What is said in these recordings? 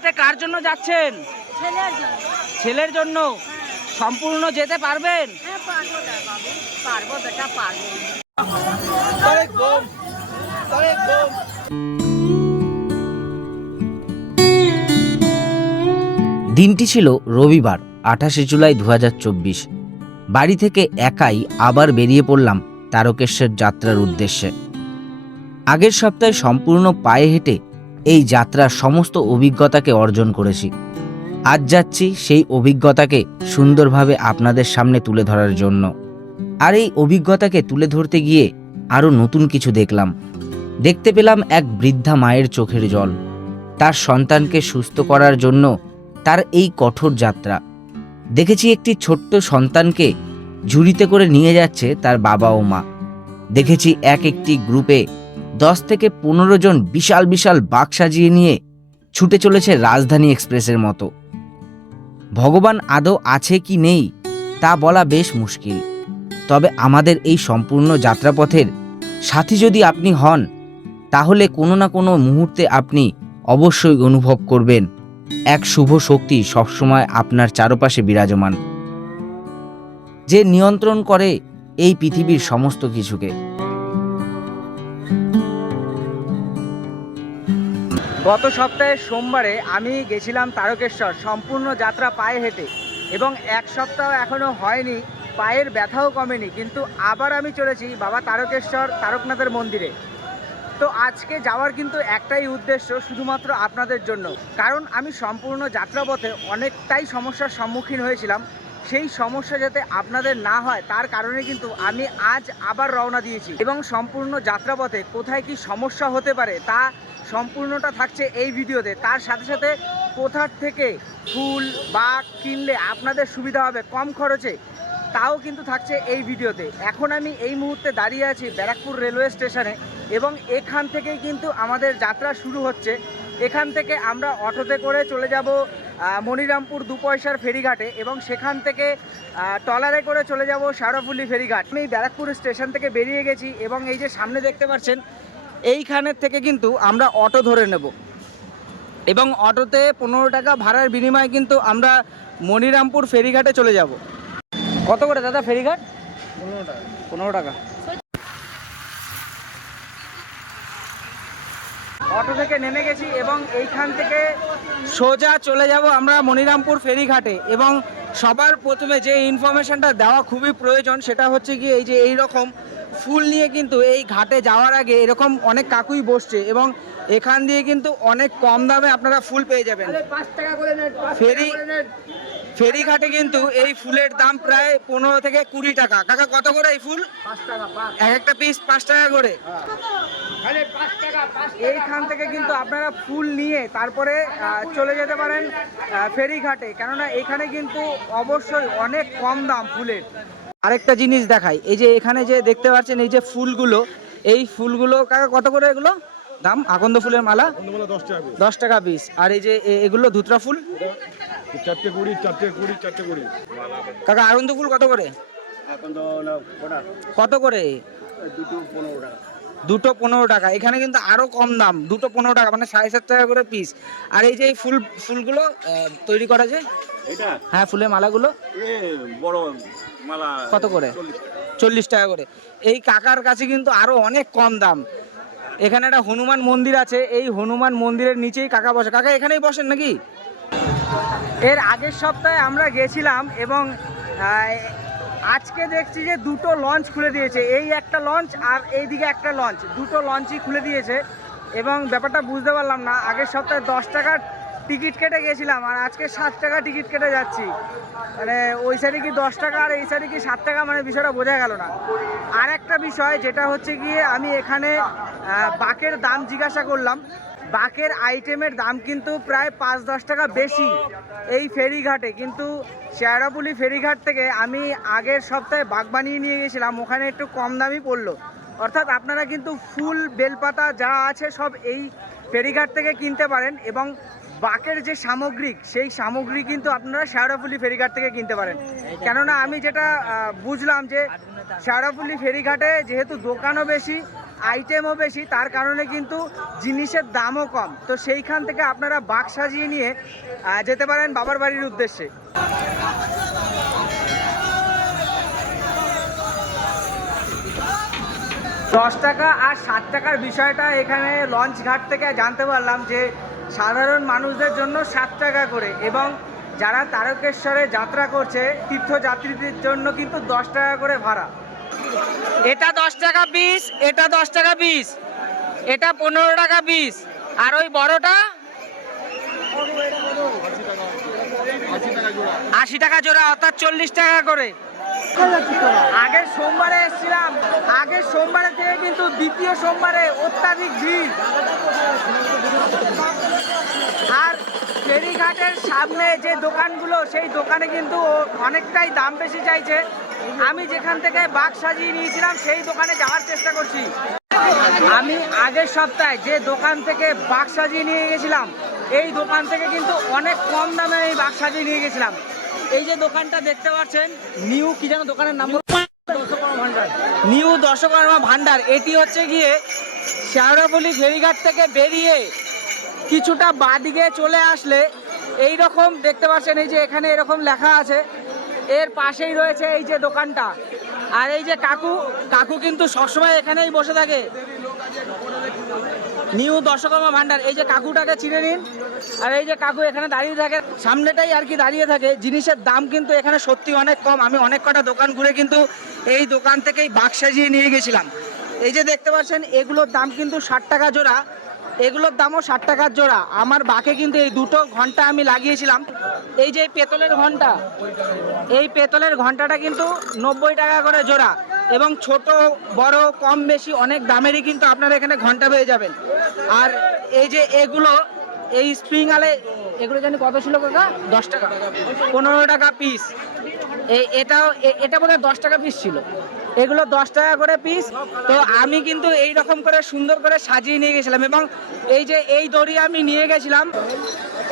হেঁটে কার জন্য যাচ্ছেন? ছেলের জন্য। সম্পূর্ণ যেতে পারবেন? হ্যাঁ পারব বেটা পারব। দিনটি ছিল রবিবার আঠাশে জুলাই দু হাজার চব্বিশ। বাড়ি থেকে একাই আবার বেরিয়ে পড়লাম তারকেশ্বর যাত্রার উদ্দেশ্যে। আগের সপ্তাহে সম্পূর্ণ পায়ে হেঁটে এই যাত্রার সমস্ত অভিজ্ঞতাকে অর্জন করেছি। আজ যাচ্ছি সেই অভিজ্ঞতাকে সুন্দরভাবে আপনাদের সামনে তুলে ধরার জন্য। আর এই অভিজ্ঞতাকে তুলে ধরতে গিয়ে আরও নতুন কিছু দেখলাম। দেখতে পেলাম এক বৃদ্ধা মায়ের চোখের জল। তার সন্তানকে সুস্থ করার জন্য তার এই কঠোর যাত্রা। দেখেছি একটি ছোট্ট সন্তানকে ঝুড়িতে করে নিয়ে যাচ্ছে তার বাবা ও মা। দেখেছি এক একটি গ্রুপে দশ থেকে পনেরো জন বিশাল বিশাল বাক সাজিয়ে নিয়ে ছুটে চলেছে রাজধানী এক্সপ্রেসের মতো। ভগবান আদৌ আছে কি নেই, তা বলা বেশ মুশকিল। তবে আমাদের এই সম্পূর্ণ যাত্রাপথের সাথী যদি আপনি হন, তাহলে কোনো না কোনো মুহূর্তে আপনি অবশ্যই অনুভব করবেন এক শুভ শক্তি সবসময় আপনার চারপাশে বিরাজমান, যে নিয়ন্ত্রণ করে এই পৃথিবীর সমস্ত কিছুকে। গত সপ্তাহে সোমবারে আমি গেছিলাম তারকেশ্বর, সম্পূর্ণ যাত্রা পায়ে হেঁটে। এবং এক সপ্তাহ এখনও হয়নি, পায়ের ব্যথাও কমেনি, কিন্তু আবার আমি চলেছি বাবা তারকেশ্বর, তারকনাথের মন্দিরে। তো আজকে যাওয়ার কিন্তু একটাই উদ্দেশ্য শুধুমাত্র আপনাদের জন্য। কারণ আমি সম্পূর্ণ যাত্রাপথে অনেকটাই সমস্যার সম্মুখীন হয়েছিলাম। সেই সমস্যা যাতে আপনাদের না হয়, তার কারণে কিন্তু আমি আজ আবার রওনা দিয়েছি। এবং সম্পূর্ণ যাত্রাপথে কোথায় কি সমস্যা হতে পারে, তা সম্পূর্ণটা থাকছে এই ভিডিওতে। তার সাথে সাথে কোথার থেকে ফুল বা কিনলে আপনাদের সুবিধা হবে কম খরচে তাও কিন্তু থাকছে এই ভিডিওতে। এখন আমি এই মুহূর্তে দাঁড়িয়ে আছি ব্যারাকপুর রেলওয়ে স্টেশনে এবং এখান থেকেই কিন্তু আমাদের যাত্রা শুরু হচ্ছে। এখান থেকে আমরা অটোতে করে চলে যাব মনিরামপুর দু পয়সার ফেরিঘাটে এবং সেখান থেকে আহ, ট্রলারে করে চলে যাব শারফুলি ফেরিঘাট। আমি ব্যারাকপুর স্টেশন থেকে বেরিয়ে গেছি এবং এই যে সামনে দেখতে পাচ্ছেন এইখানের থেকে কিন্তু আমরা অটো ধরে নেব। এবং অটোতে পনেরো টাকা ভাড়ার বিনিময়ে কিন্তু আমরা মনিরামপুর ফেরিঘাটে চলে যাব। কত করে দাদা ফেরিঘাট? পনেরো টাকা। পনেরো টাকা। অটো থেকে নেমে গেছি এবং এইখান থেকে সোজা চলে যাব আমরা মনিরামপুর ফেরিঘাটে। এবং সবার প্রথমে যে ইনফরমেশনটা দেওয়া খুবই প্রয়োজন সেটা হচ্ছে কি এই যে এই রকম ফুল নিয়ে কিন্তু এই ঘাটে যাওয়ার আগে এরকম অনেক কাকুই বসছে এবং এখান দিয়ে কিন্তু অনেক কম দামে আপনারা ফুল পেয়ে যাবেন। ফেরি ফেরি ঘাটে কিন্তু এই ফুলের দাম প্রায় পনেরো থেকে কুড়ি টাকা। কাকা কত করে এই ফুল? এক একটা পিস পাঁচ টাকা করে। এইখান থেকে কিন্তু আপনারা ফুল নিয়ে তারপরে চলে যেতে পারেন ফেরিঘাটে কেননা এখানে কিন্তু অবশ্যই অনেক কম দাম ফুলের। আরেকটা জিনিস দেখাই। এই যে এখানে যে দেখতে পাচ্ছেন এই যে ফুলগুলো এই ফুলগুলো কাকা কত করে এগুলো? দাম? আকন্দ ফুলের মালা? দশ টাকা পিস আর এই যে এ- এগুলো ধুতরা ফুল? কাকা আনন্দ ফুল কত করে? কত করে? দুটো পনেরো টাকা। দুটো পনেরো টাকা। এখানে কিন্তু আরও কম দাম দুটো পনেরো টাকা মানে সাড়ে সাত টাকা করে পিস আর এই যে এই ফুল ফুলগুলো তৈরি করা যায় হ্যাঁ ফুলের মালাগুলো। বড় কত করে? চল্লিশ টাকা। করে। এই কাকার কাছে কিন্তু আরও অনেক কম দাম। এখানে একটা হনুমান মন্দির আছে এই হনুমান মন্দিরের নিচেই কাকা বসে। কাকা এখানেই বসেন নাকি? এর আগের সপ্তাহে আমরা গেছিলাম এবং আজকে দেখছি যে দুটো লঞ্চ খুলে দিয়েছে। এই একটা লঞ্চ আর এইদিকে একটা লঞ্চ। দুটো লঞ্চই খুলে দিয়েছে এবং ব্যাপারটা বুঝতে পারলাম না। আগের সপ্তাহে দশ টাকার টিকিট কেটে গেছিলাম, আর আজকে সাত টাকা টিকিট কেটে যাচ্ছি। মানে ওই সাইডে কি দশ টাকা, আর এই সাইডে কি সাত টাকা মানে বিষয়টা বোঝা গেল না। আর একটা বিষয়, যেটা হচ্ছে গিয়ে আমি এখানে বাকের দাম জিজ্ঞাসা করলাম। বাকের আইটেমের দাম কিন্তু প্রায় পাঁচ দশ টাকা বেশি এই ফেরিঘাটে। কিন্তু শেয়ারাপুলি ফেরিঘাট থেকে আমি আগের সপ্তাহে বাগ বানিয়ে নিয়ে গেছিলাম, ওখানে একটু কম দামই পড়ল। অর্থাৎ আপনারা কিন্তু ফুল বেলপাতা যা আছে সব এই ফেরিঘাট থেকে কিনতে পারেন এবং বাকের যে সামগ্রিক, সেই সামগ্রী কিন্তু আপনারা শেয়ারাফুলি ফেরিঘাট থেকে কিনতে পারেন। কেননা আমি যেটা বুঝলাম যে শেয়ারাফুলি ফেরিঘাটে যেহেতু দোকানও বেশি আইটেমও বেশি, তার কারণে কিন্তু জিনিসের দামও কম। তো সেইখান থেকে আপনারা বাক সাজিয়ে নিয়ে যেতে পারেন বাবার বাড়ির উদ্দেশ্যে। দশ টাকা আর সাত টাকার বিষয়টা এখানে লঞ্চ ঘাট থেকে জানতে পারলাম যে সাধারণ মানুষদের জন্য সাত টাকা করে এবং যারা তারকেশ্বরে যাত্রা করছে তীর্থযাত্রীদের জন্য কিন্তু দশ টাকা করে ভাড়া। এটা দশ টাকা পিস এটা দশ টাকা পিস এটা পনেরো টাকা পিস আর ওই বড়টা? আশি টাকা জোড়া অর্থাৎ চল্লিশ টাকা করে। আগের সোমবারে এসেছিলাম আগের সোমবারে থেকে কিন্তু দ্বিতীয় সোমবারে অত্যাধিক ভিড়। আর ফেরিঘাটের সামনে যে দোকানগুলো, সেই দোকানে কিন্তু অনেকটাই দাম বেশি চাইছে। আমি যেখান থেকে বাঘ সাজিয়ে নিয়েছিলাম, সেই দোকানে যাওয়ার চেষ্টা করছি। আমি আগের সপ্তাহে যে দোকান থেকে বাঘ সাজিয়ে নিয়ে গেছিলাম, এই দোকান থেকে কিন্তু অনেক কম দামে আমি বাঘ সাজিয়ে নিয়ে গেছিলাম। এই যে দোকানটা দেখতে পাচ্ছেন, নিউ কি যেন দোকানের নাম? নিউ দশকর্মা ভান্ডার। এটি হচ্ছে গিয়ে শেওড়াফুলি ফেরিঘাট থেকে বেরিয়ে কিছুটা বাদিকে চলে আসলে এই রকম দেখতে পাচ্ছেন, এই যে এখানে এরকম লেখা আছে। এর পাশেই রয়েছে এই যে দোকানটা। আর এই যে কাকু কাকু কিন্তু সবসময় এখানেই বসে থাকে। নিউ দশকর্মা ভান্ডার এই যে কাকুটাকে চিনে নিন। আর এই যে কাকু এখানে দাঁড়িয়ে থাকে, সামনেটাই আর কি দাঁড়িয়ে থাকে। জিনিসের দাম কিন্তু এখানে সত্যি অনেক কম। আমি অনেক কটা দোকান ঘুরে কিন্তু এই দোকান থেকেই বাক্স সাজিয়ে নিয়ে গেছিলাম। এই যে দেখতে পাচ্ছেন, এগুলোর দাম কিন্তু ষাট টাকা জোড়া। এগুলোর দামও ষাট টাকার জোড়া। আমার বাকে কিন্তু এই দুটো ঘণ্টা আমি লাগিয়েছিলাম। এই যে পেতলের ঘণ্টা, এই পেতলের ঘন্টাটা কিন্তু নব্বই টাকা করে জোড়া এবং ছোট, বড়, কম, বেশি অনেক দামেরই কিন্তু আপনারা এখানে ঘণ্টা পেয়ে যাবেন। আর এই যে এগুলো, এই স্প্রিং আলে এগুলো জানি কত ছিল কাকা? দশ টাকা। পনেরো টাকা পিস এটাও এটা বোধহয় দশ টাকা পিস ছিল। এগুলো দশ টাকা করে পিস তো আমি কিন্তু এই রকম করে সুন্দর করে সাজিয়ে নিয়ে গেছিলাম এবং এই যে এই দড়ি আমি নিয়ে গেছিলাম,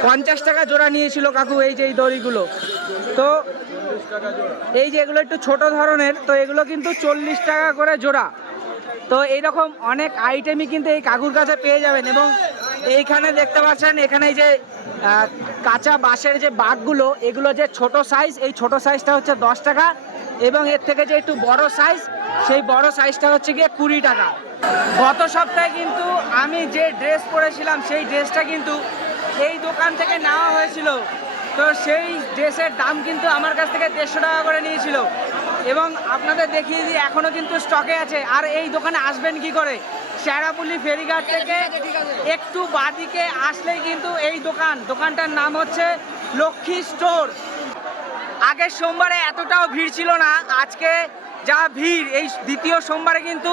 পঞ্চাশ টাকা জোড়া নিয়েছিল কাকু এই যে এই দড়িগুলো। তো এই যে এগুলো একটু ছোট ধরনের, তো এগুলো কিন্তু চল্লিশ টাকা করে জোড়া। তো এইরকম অনেক আইটেমই কিন্তু এই কাকুর কাছে পেয়ে যাবেন এবং এইখানে দেখতে পাচ্ছেন, এখানে এই যে কাঁচা বাঁশের যে বাঘগুলো এগুলো যে ছোট সাইজ এই ছোট সাইজটা হচ্ছে দশ টাকা। এবং এর থেকে যে একটু বড় সাইজ সেই বড় সাইজটা হচ্ছে গিয়ে কুড়ি টাকা। গত সপ্তাহে কিন্তু আমি যে ড্রেস পরেছিলাম, সেই ড্রেসটা কিন্তু এই দোকান থেকে নেওয়া হয়েছিল। তো সেই ড্রেসের দাম কিন্তু আমার কাছ থেকে দেড়শো টাকা করে নিয়েছিল। এবং আপনাদের দেখিয়ে দিই, এখনও কিন্তু স্টকে আছে। আর এই দোকানে আসবেন কি করে? শেরাপুলি ফেরিঘাট থেকে একটু বাদিকে আসলেই কিন্তু এই দোকান। দোকানটার নাম হচ্ছে লক্ষ্মী স্টোর আগের সোমবারে এতটাও ভিড় ছিল না, আজকে যা ভিড়, এই দ্বিতীয় সোমবারে কিন্তু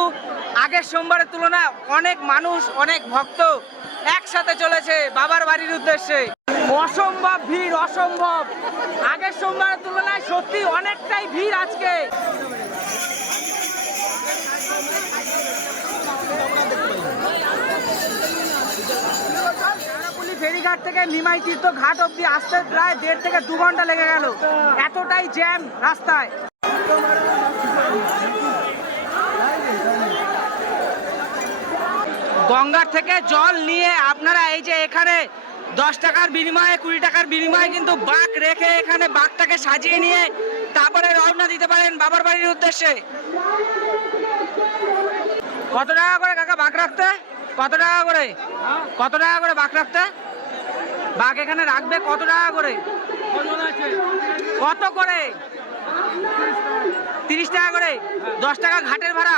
আগের সোমবারের তুলনায় অনেক মানুষ, অনেক ভক্ত একসাথে চলেছে বাবার বাড়ির উদ্দেশ্যে। অসম্ভব ভিড়, অসম্ভব। আগের সোমবারের তুলনায় সত্যি অনেকটাই ভিড় আজকে। শেওড়াফুলি থেকে নিমাই তীর্থ ঘাট অব্দি আসতে প্রায় দেড় থেকে দু ঘণ্টা লেগে গেল। এতটাই জ্যাম রাস্তায়। গঙ্গার থেকে জল নিয়ে আপনারা এই যে এখানে দশ টাকার বিনিময়ে, কুড়ি টাকার বিনিময়ে কিন্তু বাঘ রেখে এখানে বাঘটাকে সাজিয়ে নিয়ে তারপরে রওনা দিতে পারেন বাবার বাড়ির উদ্দেশ্যে। কত টাকা করে কাকা বাঘ রাখতে? কত টাকা করে? কত টাকা করে বাঘ রাখতে? বাঘ এখানে রাখবে কত টাকা করে? কত করে? তিরিশ টাকা করে। দশ টাকা ঘাটের ভাড়া।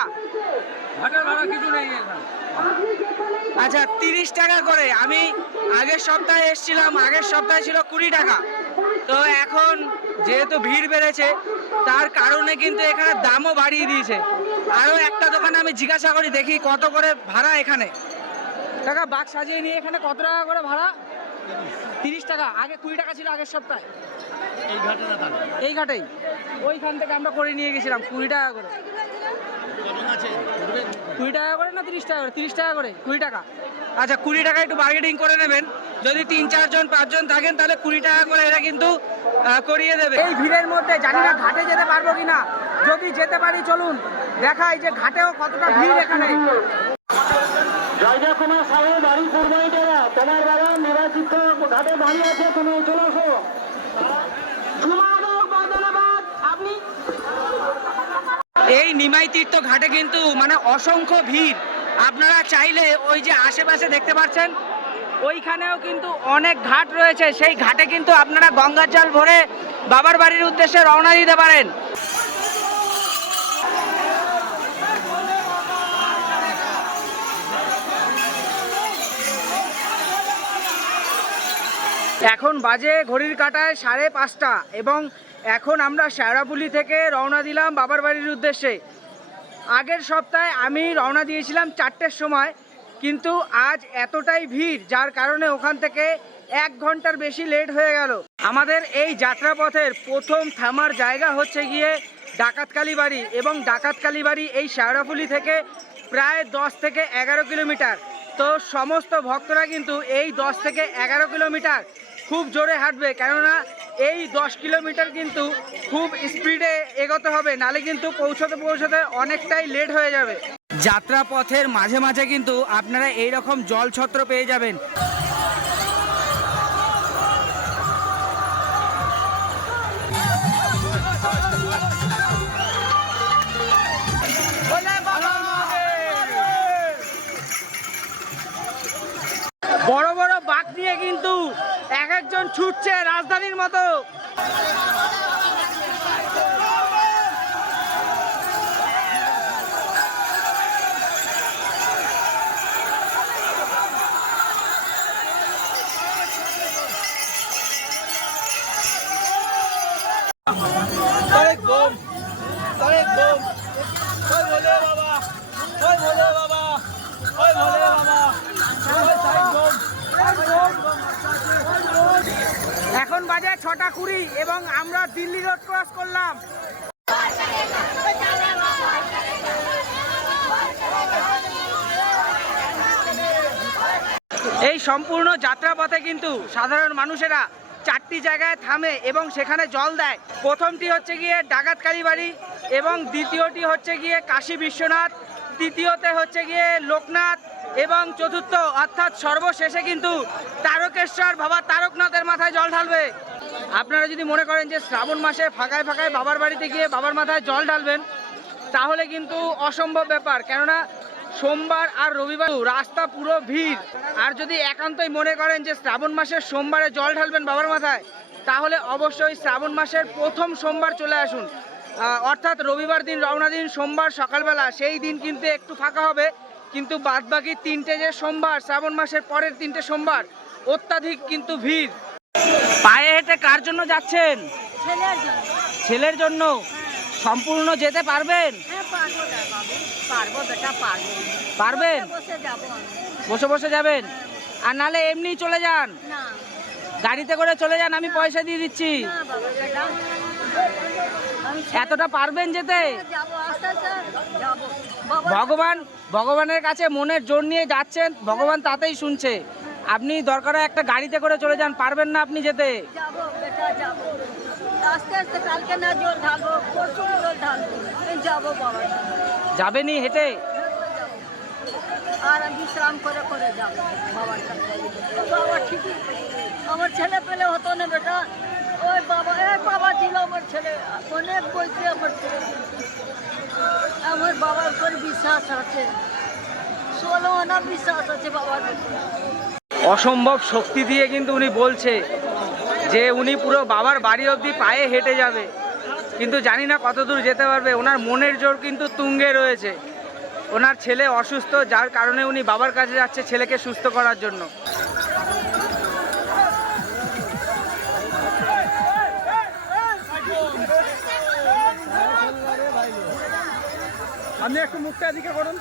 ঘাটের ভাড়া কিছু নেই আচ্ছা তিরিশ টাকা করে। আমি আগের সপ্তাহে এসেছিলাম আগের সপ্তাহে ছিল কুড়ি টাকা। তো এখন যেহেতু ভিড় বেড়েছে তার কারণে কিন্তু এখানে দামও বাড়িয়ে দিয়েছে। আরও একটা দোকানে আমি জিজ্ঞাসা করি দেখি কত করে ভাড়া এখানে। টাকা বাঘ সাজিয়ে নিয়ে এখানে কত টাকা করে ভাড়া? তিরিশ টাকা আগে কুড়ি টাকা ছিল আগের সপ্তাহে। এই ঘাটে এই ঘাটেই। ওইখান থেকে আমরা করে নিয়ে গেছিলাম কুড়ি টাকা করে। কুড়ি টাকা করে না তিরিশ টাকা করে? তিরিশ টাকা করে কুড়ি টাকা। আচ্ছা কুড়ি টাকা একটু বার্গেনিং করে নেবেন। যদি তিন চারজন পাঁচজন থাকেন তাহলে কুড়ি টাকা করে এরা কিন্তু করিয়ে দেবে। এই ভিড়ের মধ্যে জানি না ঘাটে যেতে পারব কিনা। যদি যেতে পারি চলুন। দেখাই যে ঘাটেও কতটা ভিড় এখানে। কুমার সাহু বাড়ি তোমার বাবা নির্বাচিত ঘাটে দাঁড়িয়ে আছে তুমি চলে আসো এই নিমাই তীর্থ ঘাটে কিন্তু মানে অসংখ্য ভিড়। আপনারা চাইলে ওই যে আশেপাশে দেখতে পাচ্ছেন, ওইখানেও কিন্তু অনেক ঘাট রয়েছে। সেই ঘাটে কিন্তু আপনারা গঙ্গার জল ভরে বাবার বাড়ির উদ্দেশ্যে রওনা দিতে পারেন। এখন বাজে ঘড়ির কাটায় সাড়ে পাঁচটা এবং এখন আমরা শেওড়াপুলি থেকে রওনা দিলাম বাবার বাড়ির উদ্দেশ্যে। আগের সপ্তাহে আমি রওনা দিয়েছিলাম চারটের সময়, কিন্তু আজ এতটাই ভিড় যার কারণে ওখান থেকে এক ঘণ্টার বেশি লেট হয়ে গেল। আমাদের এই যাত্রাপথের প্রথম থামার জায়গা হচ্ছে গিয়ে ডাকাতকালী বাড়ি এবং ডাকাতকালী বাড়ি এই শেওড়াফুলি থেকে প্রায় দশ থেকে এগারো কিলোমিটার। তো সমস্ত ভক্তরা কিন্তু এই দশ থেকে এগারো কিলোমিটার খুব জোরে হাঁটবে কেননা এই দশ কিলোমিটার কিন্তু খুব স্পিডে এগোতে হবে নালে কিন্তু পৌঁছতে পৌঁছতে অনেকটাই লেট হয়ে যাবে। যাত্রা পথের মাঝে মাঝে কিন্তু আপনারা এই রকম জলছত্র পেয়ে যাবেন। বড় বড় বাঘ নিয়ে কিন্তু একজন ছুটছে রাজধানীর মতো। ছটা কুড়ি এবং আমরা দিল্লি রোড ক্রস করলাম। এই সম্পূর্ণ যাত্রাপথে কিন্তু সাধারণ মানুষেরা চারটি জায়গায় থামে এবং সেখানে জল দেয়। প্রথমটি হচ্ছে গিয়ে ডাকাতকালী বাড়ি এবং দ্বিতীয়টি হচ্ছে গিয়ে কাশী বিশ্বনাথ, তৃতীয়তে হচ্ছে গিয়ে লোকনাথ এবং চতুর্থ অর্থাৎ সর্বশেষে কিন্তু তারকেশ্বর, বাবা তারকনাথের মাথায় জল ঢালবে। আপনারা যদি মনে করেন যে শ্রাবণ মাসে ফাঁকায় ফাঁকায় বাবার বাড়িতে গিয়ে বাবার মাথায় জল ঢালবেন, তাহলে কিন্তু অসম্ভব ব্যাপার। কেননা সোমবার আর রবিবার রাস্তা পুরো ভিড়। আর যদি একান্তই মনে করেন যে শ্রাবণ মাসের সোমবারে জল ঢালবেন বাবার মাথায়, তাহলে অবশ্যই শ্রাবণ মাসের প্রথম সোমবার চলে আসুন। অর্থাৎ রবিবার দিন রওনা দিন, সোমবার সকালবেলা, সেই দিন কিন্তু একটু ফাঁকা হবে। কিন্তু বাদবাকি তিনটে যে সোমবার, শ্রাবণ মাসের পরের তিনটে সোমবার, অত্যাধিক কিন্তু ভিড়। পায়ে হেঁটে কার জন্য যাচ্ছেন? ছেলের জন্য। সম্পূর্ণ যেতে পারবেন? হ্যাঁ পারবেন? বসে বসে যাবেন? আর নালে এমনি চলে যান? গাড়িতে করে চলে যান আমি পয়সা দিয়ে দিচ্ছি। এতটা পারবেন যেতে? বাবা ভগবান ভগবানের কাছে মনের জোর নিয়ে যাচ্ছেন ভগবান তাতেই শুনছে। আপনি দরকার একটা গাড়িতে করে চলে যান পারবেন না আপনি যেতে। যাব বেটা যাব। আস্তে আস্তে কালকে না জল ঢালবো পরশু জল ঢালবো। যাব বাবা। যাবেনি হেঁটে? আর বিশ্রাম করে করে যাব বাবার কাছে। বাবা ঠিকই। আমার ছেলে পেলে হতো না বেটা। ওই বাবা এ বাবা দিল আমার ছেলে। অনেক বলছে আমার ছেলে। আমার বাবার উপর বিশ্বাস আছে। ষোলো আনা বিশ্বাস আছে বাবার উপর। অসম্ভব শক্তি দিয়ে কিন্তু উনি বলছে যে উনি পুরো বাবার বাড়ি অবধি পায়ে হেঁটে যাবে। কিন্তু জানি না কত দূর যেতে পারবে। ওনার মনের জোর কিন্তু তুঙ্গে রয়েছে। ওনার ছেলে অসুস্থ যার কারণে উনি বাবার কাছে যাচ্ছে ছেলেকে সুস্থ করার জন্য। আপনি একটু মুখটা এদিকে করুন।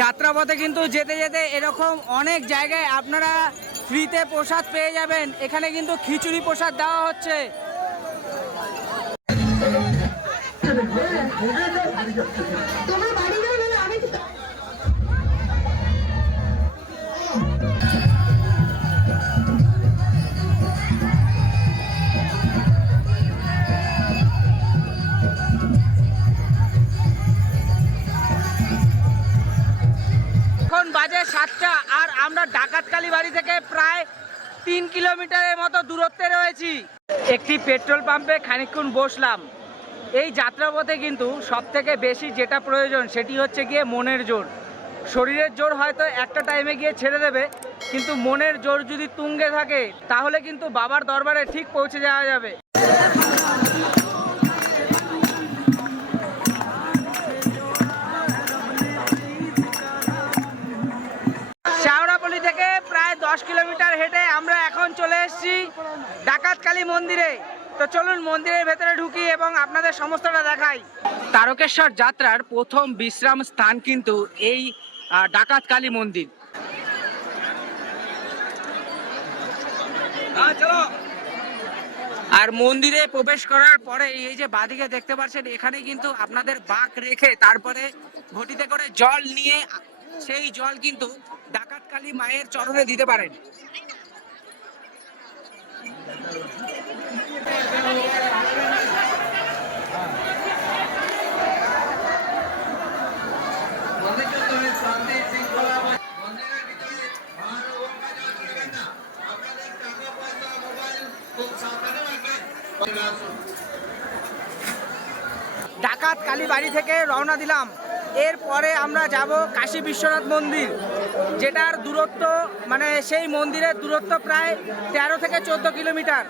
যাত্রাপথে কিন্তু যেতে যেতে এরকম অনেক জায়গায় আপনারা ফ্রিতে প্রসাদ পেয়ে যাবেন। এখানে কিন্তু খিচুড়ি প্রসাদ দেওয়া হচ্ছে। তিন কিলোমিটারের মতো দূরত্বে রয়েছি। একটি পেট্রোল পাম্পে খানিকক্ষণ বসলাম। এই যাত্রাপথে কিন্তু সব থেকে বেশি যেটা প্রয়োজন সেটি হচ্ছে গিয়ে মনের জোর। শরীরের জোর হয়তো একটা টাইমে গিয়ে ছেড়ে দেবে, কিন্তু মনের জোর যদি তুঙ্গে থাকে, তাহলে কিন্তু বাবার দরবারে ঠিক পৌঁছে যাওয়া যাবে। শেওড়াপল্লি থেকে প্রায় দশ কিলোমিটার হেঁটে আমরা এখন চলে এসেছি ডাকাতকালী মন্দিরে। তো চলুন মন্দিরের ভেতরে ঢুকি এবং আপনাদের সমস্তটা দেখাই। তারকেশ্বর যাত্রার প্রথম বিশ্রাম স্থান কিন্তু এই ডাকাতকালী মন্দির। আর মন্দিরে প্রবেশ করার পরে এই যে বাদিকে দেখতে পাচ্ছেন এখানে কিন্তু আপনাদের বাঁক রেখে তারপরে ঘটিতে করে জল নিয়ে সেই জল কিন্তু ডাকাতকালী মায়ের চরণে দিতে পারেন। ডাকাত কালী বাড়ি থেকে রওনা দিলাম। এরপরে আমরা যাব কাশী বিশ্বনাথ মন্দির, যেটার দূরত্ব মানে সেই মন্দিরের দূরত্ব প্রায় তেরো থেকে চোদ্দ কিলোমিটার।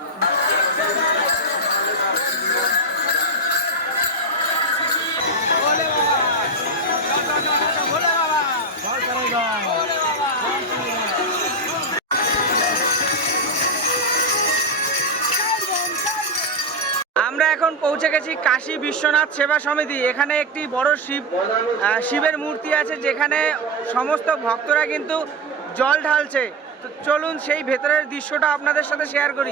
আমরা এখন পৌঁছে গেছি কাশী বিশ্বনাথ সেবা সমিতি। এখানে একটি বড় শিব শিবের মূর্তি আছে যেখানে সমস্ত ভক্তরা কিন্তু জল ঢালছে। তো চলুন সেই ভেতরের দৃশ্যটা আপনাদের সাথে শেয়ার করি।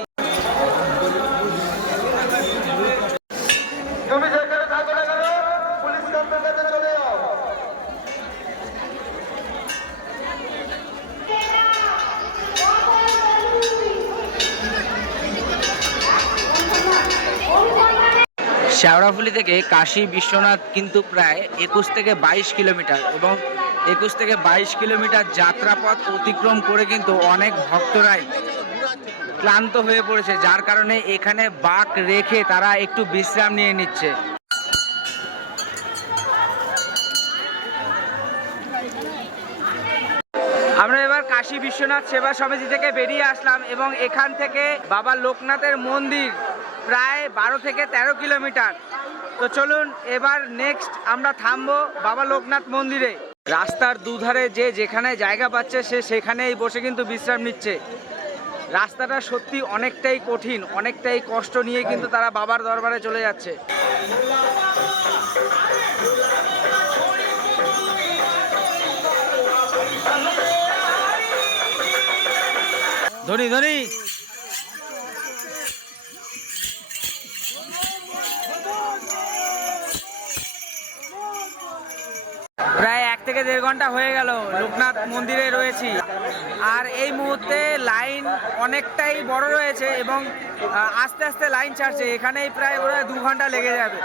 শেওড়াফুলি থেকে কাশী, বিশ্বনাথ কিন্তু প্রায় একুশ থেকে বাইশ কিলোমিটার এবং একুশ থেকে বাইশ কিলোমিটার যাত্রাপথ অতিক্রম করে কিন্তু অনেক ভক্তরাই ক্লান্ত হয়ে পড়েছে, যার কারণে এখানে বাক রেখে তারা একটু বিশ্রাম নিয়ে নিচ্ছে। আমরা এবার কাশী, বিশ্বনাথ সেবা সমিতি থেকে বেরিয়ে আসলাম এবং এখান থেকে বাবা লোকনাথের মন্দির প্রায় বারো থেকে তেরো কিলোমিটার। তো চলুন, এবার নেক্সট আমরা থামবো বাবা লোকনাথ মন্দিরে। রাস্তার দুধারে যে যেখানে জায়গা পাচ্ছে, সে সেখানেই বসে কিন্তু বিশ্রাম নিচ্ছে। রাস্তাটা সত্যি অনেকটাই কঠিন, অনেকটাই কষ্ট নিয়ে কিন্তু তারা বাবার দরবারে চলে যাচ্ছে। ধনী ধনী দেড় ঘণ্টা হয়ে গেল, লোকনাথ মন্দিরে রয়েছি। আর এই মুহূর্তে লাইন অনেকটাই বড় রয়েছে এবং আস্তে আস্তে লাইন ছাড়ছে। এখানেই প্রায় ওরা দু ঘণ্টা লেগে যাবে।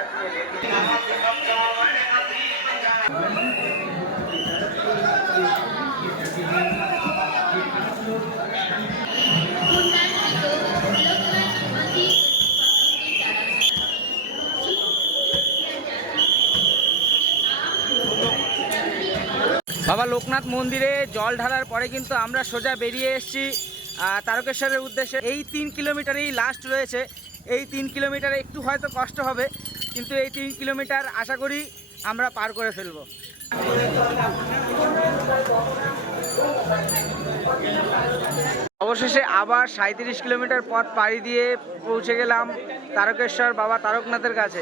বাবা লোকনাথ মন্দিরে জল ঢালার পরে কিন্তু আমরা সোজা বেরিয়ে এসেছি তারকেশ্বরের উদ্দেশ্যে। এই তিন কিলোমিটারেই লাস্ট রয়েছে। এই তিন কিলোমিটারে একটু হয়তো কষ্ট হবে, কিন্তু এই তিন কিলোমিটার আশা করি আমরা পার করে ফেলব। অবশেষে আবার সাঁত্রিশ কিলোমিটার পথ পাড়ি দিয়ে পৌঁছে গেলাম তারকেশ্বর বাবা তারকনাথের কাছে।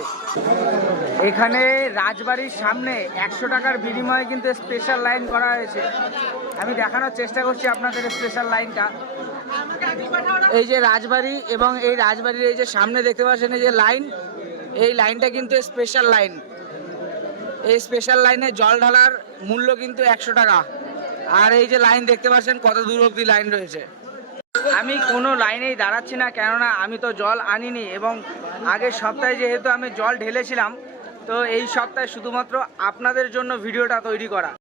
এখানে রাজবাড়ির সামনে একশো টাকার বিনিময়ে কিন্তু স্পেশাল লাইন করা হয়েছে। আমি দেখানোর চেষ্টা করছি আপনাদের স্পেশাল লাইনটা এই যে রাজবাড়ি এবং এই রাজবাড়ির এই যে সামনে দেখতে পাচ্ছেন এই যে লাইন এই লাইনটা কিন্তু স্পেশাল লাইন এই স্পেশাল লাইনে জল ঢালার মূল্য কিন্তু একশো টাকা। আর এই যে লাইন দেখতে পাচ্ছেন, কত দূর অব্দি লাইন রয়েছে। আমি কোনো লাইনেই দাঁড়াচ্ছি না, কেননা আমি তো জল আনিনি এবং আগের সপ্তাহে যেহেতু আমি জল ঢেলেছিলাম, তো এই সপ্তাহে শুধুমাত্র আপনাদের জন্য ভিডিওটা তৈরি করা।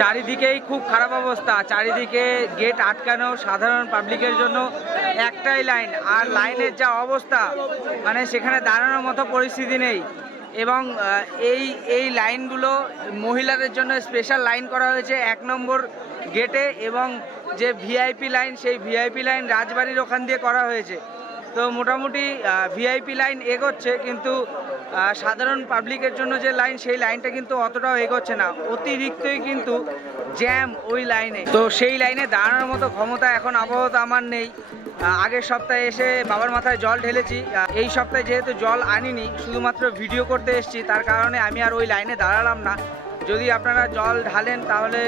চারিদিকেই খুব খারাপ অবস্থা। চারিদিকে গেট আটকানো সাধারণ পাবলিকের জন্য একটাই লাইন আর লাইনের যা অবস্থা মানে সেখানে দাঁড়ানোর মতো পরিস্থিতি নেই। এবং এই এই লাইনগুলো মহিলাদের জন্য স্পেশাল লাইন করা হয়েছে এক নম্বর গেটে এবং যে ভিআইপি লাইন সেই ভিআইপি লাইন রাজবাড়ির ওখান দিয়ে করা হয়েছে। তো মোটামুটি ভিআইপি লাইন এগোচ্ছে, কিন্তু সাধারণ পাবলিকের জন্য যে লাইন সেই লাইনটা কিন্তু অতটাও এগোচ্ছে না। অতিরিক্তই কিন্তু জ্যাম ওই লাইনে তো সেই লাইনে দাঁড়ানোর মতো ক্ষমতা এখন আপাতত আমার নেই। আগের সপ্তাহে এসে বাবার মাথায় জল ঢেলেছি। এই সপ্তাহে যেহেতু জল আনিনি, শুধুমাত্র ভিডিও করতে এসেছি, তার কারণে আমি আর ওই লাইনে দাঁড়ালাম না। যদি আপনারা জল ঢালেন, তাহলে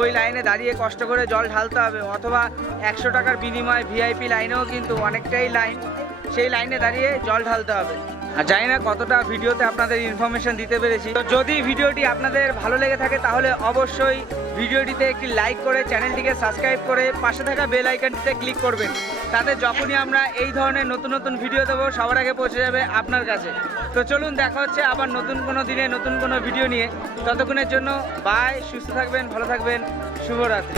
ওই লাইনে দাঁড়িয়ে কষ্ট করে জল ঢালতে হবে। অথবা একশো টাকার বিনিময়ে ভিআইপি লাইনেও কিন্তু অনেকটাই লাইন, সেই লাইনে দাঁড়িয়ে জল ঢালতে হবে। আর জানি না কতটা ভিডিওতে আপনাদের ইনফরমেশন দিতে পেরেছি। তো যদি ভিডিওটি আপনাদের ভালো লেগে থাকে, তাহলে অবশ্যই ভিডিওটিতে একটি লাইক করে চ্যানেলটিকে সাবস্ক্রাইব করে পাশে থাকা বেল আইকনটিতে ক্লিক করবেন। তাতে যখনই আমরা এই ধরনের নতুন নতুন ভিডিও দেবো, সবার আগে পৌঁছে যাবে আপনার কাছে। তো চলুন, দেখা হচ্ছে আবার নতুন কোনো দিনে, নতুন কোনো ভিডিও নিয়ে। ততক্ষণের জন্য বাই সুস্থ থাকবেন, ভালো থাকবেন, শুভরাত্রি।